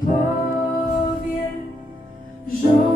powie, żołnierz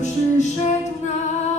przyszedł na